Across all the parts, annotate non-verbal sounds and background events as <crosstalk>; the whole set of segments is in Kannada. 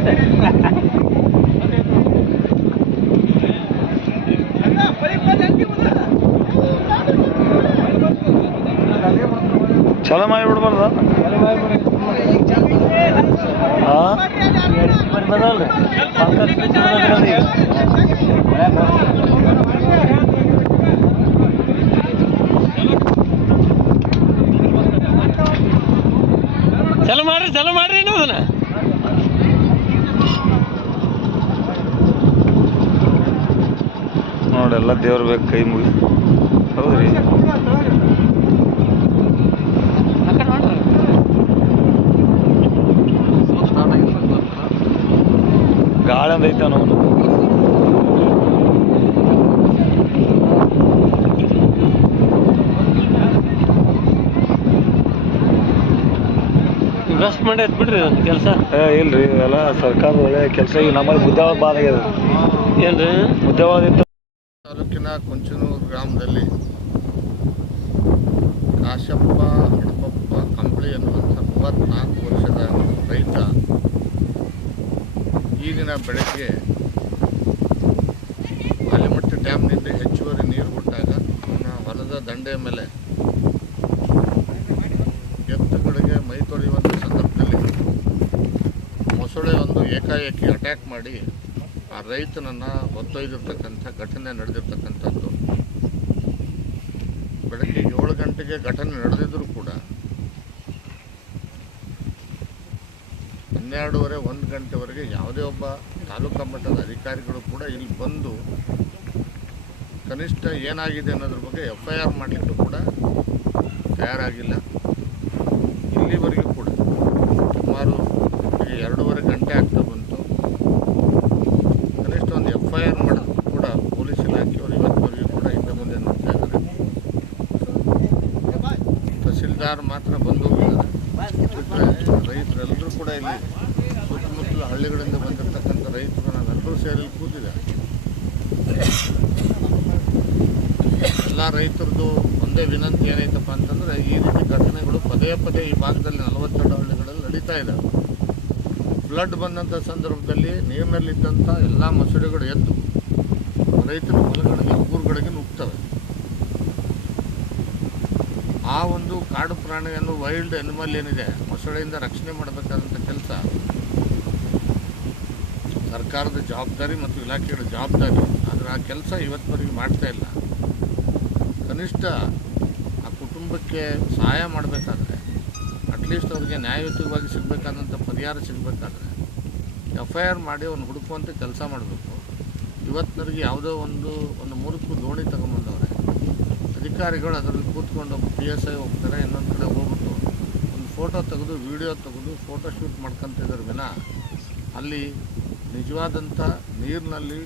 <laughs> ಚಲೋ ಮಾಡಿ ಬಿಡ್ಬಾರ್ದ? ಎಲ್ಲ ದೇವ್ರ ಬೇಕು ಕೈ ಮುಗಿ ಹೌದ್ರಿ? ಆ ಕಡೆ ಮಾಡ್ರಿ ಗಾಳಿ ಒಂದು ಐತೆ ಅವನು ಇನ್ವೆಸ್ಟ್ಮೆಂಟ್ ಐತ್ ಬಿಡ್ರಿ ಒಂದು ಕೆಲಸ. ಏ ಇಲ್ರಿ ಎಲ್ಲ ಸರ್ಕಾರದ ಒಳ್ಳೆ ಕೆಲಸ. ಈಗ ನಮ್ಮಲ್ಲಿ ಬುದ್ಧವಾದ ಬಾಧ ಆಗ್ಯದ ಏನ್ರಿ? ಮುದ್ದಾವದಿತ್ತು ತಾಲೂಕಿನ ಕುಂಚನೂರು ಗ್ರಾಮದಲ್ಲಿ ಕಾಶಪ್ಪ ಹಡಪಪ್ಪ ಕಂಬಳಿ ಎನ್ನುವಂಥ ಮೂವತ್ತ್ನಾಲ್ಕು ವರ್ಷದ ರೈತ ಈ ದಿನ ಬೆಳಗ್ಗೆ ಆಲಿಮಟ್ಟಿ ಡ್ಯಾಮ್ನಿಂದ ಹೆಚ್ಚುವರಿ ನೀರು ಬಿಟ್ಟಾಗ ಅವನ ಹೊಲದ ದಂಡೆಯ ಮೇಲೆ ಎತ್ತುಗಳಿಗೆ ಮೈ ತೊಳೆಯುವಂಥ ಸಂದರ್ಭದಲ್ಲಿ ಮೊಸಳೆ ಒಂದು ಏಕಾಏಕಿ ಅಟ್ಯಾಕ್ ಮಾಡಿ ಆ ರೈತನನ್ನು ಹೊತ್ತೊಯ್ದಿರ್ತಕ್ಕಂಥ, ಘಟನೆ ನಡೆದಿರ್ತಕ್ಕಂಥದ್ದು, ಬೆಳಗ್ಗೆ ಏಳು ಗಂಟೆಗೆ ಘಟನೆ ನಡೆದಿದ್ದರೂ ಕೂಡ ಹನ್ನೆರಡೂವರೆ, ಒಂದು ಗಂಟೆವರೆಗೆ ಯಾವುದೇ ಒಬ್ಬ ತಾಲೂಕಾ ಮಟ್ಟದ ಅಧಿಕಾರಿಗಳು ಕೂಡ ಇಲ್ಲಿ ಬಂದು ಕನಿಷ್ಠ ಏನಾಗಿದೆ ಅನ್ನೋದ್ರ ಬಗ್ಗೆ ಎಫ್ ಐ ಆರ್ ಮಾಡಲಿಕ್ಕೂ ಕೂಡ ತಯಾರಾಗಿಲ್ಲ ಇಲ್ಲಿವರೆಗೂ ಕೂಡ ಸುಮಾರು ಈಗ ಎರಡೂವರೆ ಗಂಟೆ ಆಗ್ತಾ ಬಂತು ಕನಿಷ್ಠ ಒಂದು ಎಫ್ ಐ ಆರ್ ಮಾಡೋದು ಕೂಡ ಪೊಲೀಸ್ ಇಲಾಖೆಯವರು ಇವತ್ತುವರೆಗೂ ಕೂಡ ಹಿಂದೆ ಮುಂದೆ ನೋಡ್ತಾ ಇದ್ದಾರೆ ತಹಸೀಲ್ದಾರ್ ಮಾತ್ರ ಬಂದು ರೈತರೆಲ್ಲರೂ ಕೂಡ ಇಲ್ಲಿ ಸುತ್ತಮುತ್ತಲ ಹಳ್ಳಿಗಳಿಂದ ಬಂದಿರತಕ್ಕಂಥ ರೈತರು ನಾವೆಲ್ಲರೂ ಸೇರಿ ಕೂತಿದೆ ಎಲ್ಲ ರೈತರದ್ದು ಒಂದೇ ವಿನಂತಿ ಏನೈತಪ್ಪ ಅಂತಂದರೆ ಈ ರೀತಿ ಘಟನೆಗಳು ಪದೇ ಪದೇ ಈ ಭಾಗದಲ್ಲಿ ನಲವತ್ತೆರಡು ಹಳ್ಳಿಗಳಲ್ಲಿ ನಡೀತಾ ಇದೆ ಫ್ಲಡ್ ಬಂದಂಥ ಸಂದರ್ಭದಲ್ಲಿ ನೀರಿನಲ್ಲಿದ್ದಂಥ ಎಲ್ಲ ಮೊಸಳೆಗಳು ಎದ್ದು ರೈತರ ಹೊಲಗಳಿಗೆ ಊರುಗಳಿಗೆ ನುಗ್ತವೆ ಆ ಒಂದು ಕಾಡು ಪ್ರಾಣಿಯನ್ನು ವೈಲ್ಡ್ ಅನಿಮಲ್ ಏನಿದೆ, ಮೊಸಳೆಯಿಂದ ರಕ್ಷಣೆ ಮಾಡಬೇಕಾದಂಥ ಕೆಲಸ ಸರ್ಕಾರದ ಜವಾಬ್ದಾರಿ ಮತ್ತು ಇಲಾಖೆಗಳ ಜವಾಬ್ದಾರಿ. ಆದರೆ ಆ ಕೆಲಸ ಇವತ್ತುವರೆಗೆ ಮಾಡ್ತಾ ಇಲ್ಲ. ಕನಿಷ್ಠ ಆ ಕುಟುಂಬಕ್ಕೆ ಸಹಾಯ ಮಾಡಬೇಕಾದ್ರೆ ಅಟ್ಲೀಸ್ಟ್ ಅವ್ರಿಗೆ ನ್ಯಾಯಯುತವಾಗಿ ಸಿಗಬೇಕಾದಂಥ ಪರಿಹಾರ ಸಿಗಬೇಕಾದ್ರೆ ಎಫ್ ಐ ಆರ್ ಮಾಡಿ ಅವ್ನು ಹುಡುಕುವಂಥ ಕೆಲಸ ಮಾಡಬೇಕು. ಇವತ್ತಿನವರೆಗೆ ಯಾವುದೋ ಒಂದು ಒಂದು ಮೂರಕ್ಕೂ ದೋಣಿ ತಗೊಂಬಂದವ್ರೆ ಅಧಿಕಾರಿಗಳು ಅದರಲ್ಲಿ ಕೂತ್ಕೊಂಡು ಪಿ ಎಸ್ ಐ ಹೋಗ್ತಾರೆ, ಇನ್ನೊಂದು ಕಡೆ ಹೋಗ್ಬಿಟ್ಟು ಒಂದು ಫೋಟೋ ತೆಗೆದು ವಿಡಿಯೋ ತೆಗೆದು ಫೋಟೋ ಶೂಟ್ ಮಾಡ್ಕೊಂತಿದ್ದಾರೆ ವಿನ ಅಲ್ಲಿ ನಿಜವಾದಂಥ ನೀರಿನಲ್ಲಿ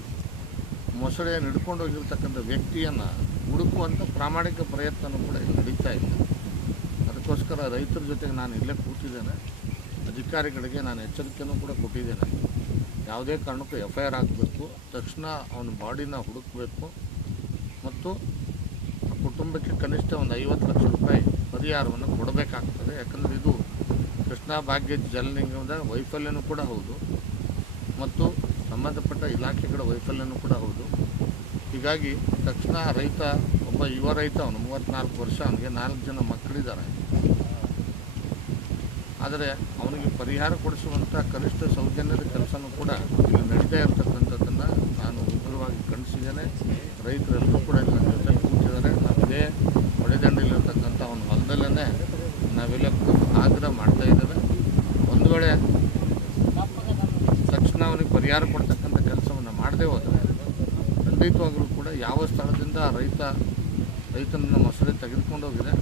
ಮೊಸಳೆಯನ್ನು ಹಿಡ್ಕೊಂಡು ಹೋಗಿರ್ತಕ್ಕಂಥ ವ್ಯಕ್ತಿಯನ್ನು ಹುಡುಕುವಂಥ ಪ್ರಾಮಾಣಿಕ ಪ್ರಯತ್ನನೂ ಕೂಡ ಇಲ್ಲಿ ನಡೀತಾ ಇಲ್ಲ ಅದಕ್ಕೋಸ್ಕರ ರೈತರ ಜೊತೆಗೆ ನಾನು ಇಲ್ಲೇ ಕೂತಿದ್ದೇನೆ. ಅಧಿಕಾರಿಗಳಿಗೆ ನಾನು ಎಚ್ಚರಿಕೆಯೂ ಕೂಡ ಕೊಟ್ಟಿದ್ದೇನೆ. ಯಾವುದೇ ಕಾರಣಕ್ಕೂ ಎಫ್ ಐ ಆರ್ ಹಾಕಬೇಕು ತಕ್ಷಣ ಅವನ ಬಾಡಿನ ಹುಡುಕಬೇಕು. ಮತ್ತು ಒಂದು ಐವತ್ತು ಲಕ್ಷ ರೂಪಾಯಿ ಪರಿಹಾರವನ್ನು ಕೊಡಬೇಕಾಗ್ತದೆ. ಯಾಕಂದರೆ ಇದು ಕೃಷ್ಣಾ ಭಾಗ್ಯ ಜಲ ವೈಫಲ್ಯನೂ ಕೂಡ ಹೌದು. ಮತ್ತು ಸಂಬಂಧಪಟ್ಟ ಇಲಾಖೆಗಳ ವೈಫಲ್ಯನೂ ಕೂಡ ಹೌದು. ಹೀಗಾಗಿ ತಕ್ಷಣ ರೈತ, ಒಬ್ಬ ಯುವ ರೈತ, ಅವನು ಮೂವತ್ತ್ನಾಲ್ಕು ವರ್ಷ, ಅವನಿಗೆ ನಾಲ್ಕು ಜನ ಮಕ್ಕಳಿದ್ದಾರೆ. ಆದರೆ ಅವನಿಗೆ ಪರಿಹಾರ ಕೊಡಿಸುವಂಥ ಕನಿಷ್ಠ ಸೌಜನ್ಯದ ಕೆಲಸನೂ ಕೂಡ ಇಲ್ಲಿ ನಡೀತಾ ಇರತಕ್ಕಂಥದ್ದನ್ನು ನಾನು ಉಗ್ರವಾಗಿ ಖಂಡಿಸಿದ್ದೇನೆ. ರೈತರೆಲ್ಲರೂ ಕೂಡ ಇಲ್ಲಿ ನನ್ನ ಜೊತೆ ಕೂತಿದ್ದಾರೆ ನಾವು ಇದೇ ಹೊಳೆದಂಡೆಯಲ್ಲಿರ್ತಕ್ಕಂಥ ಅವನ ಹೊಲದಲ್ಲೇ ಕೂತು ಆಗ್ರಹ ಮಾಡ್ತಾ ಇದ್ದಾವೆ. ಒಂದು ವೇಳೆ ತಕ್ಷಣ ಅವನಿಗೆ ಪರಿಹಾರ ಕೊಡ್ತಕ್ಕಂಥ ಕೆಲಸವನ್ನು ಮಾಡದೇ ಹೋದರೆ ಖಂಡಿತವಾಗಲೂ ಕೂಡ ಯಾವ ಸ್ಥಳದಿಂದ ರೈತ ರೈತನನ್ನು ಮೊಸಳೆ ತೆಗೆದುಕೊಂಡು ಹೋಗಿದೆ